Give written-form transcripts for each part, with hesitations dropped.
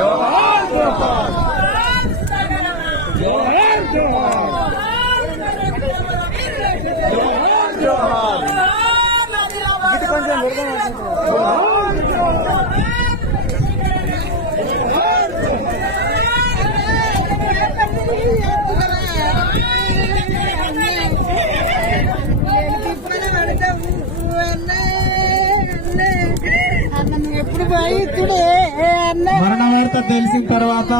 జోహార్ జోహార్ జోహార్ జోహార్ జోహార్ ఇది కొంచెం జోహార్ మరణ వార్త తెలిసిన తర్వాత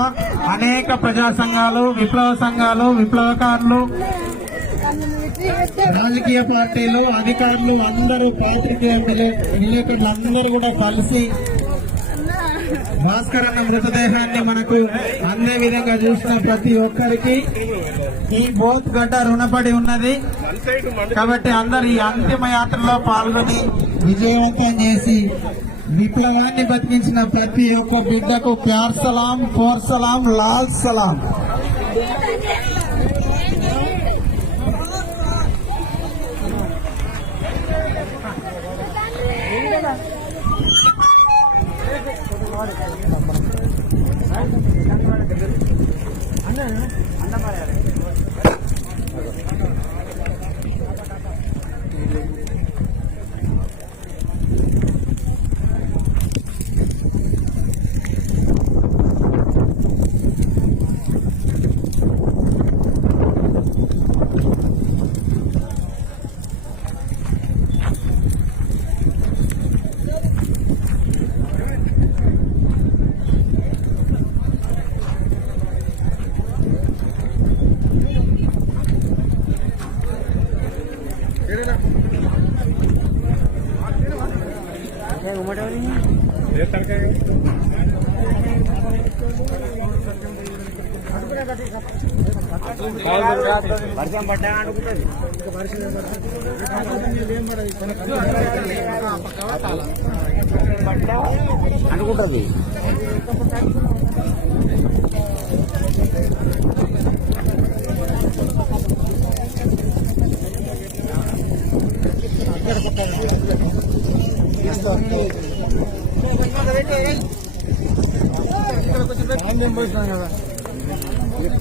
అనేక ప్రజా సంఘాలు, విప్లవ సంఘాలు, విప్లవకారులు, రాజకీయ పార్టీలు, అధికారులు అందరూ, పాత్రికేయులు, విలేకరులు అందరూ కూడా కలిసి భాస్కర్ అన్న మృతదేహాన్ని మనకు అందే విధంగా చూసిన ప్రతి ఒక్కరికి ఈ బోత్ గడ్డ రుణపడి ఉన్నది. కాబట్టి అందరు ఈ అంతిమ యాత్రలో పాల్గొని విజయవంతం చేసి విప్లవాన్ని బతికించిన ప్రతి ఒక్క బిడ్డకు ప్యార్ సలాం, ఫోర్ సలాం, లాల్ సలాం. వర్షం పడ్డా అనుకుంటుంది అనుకుంటుంది కొంచెం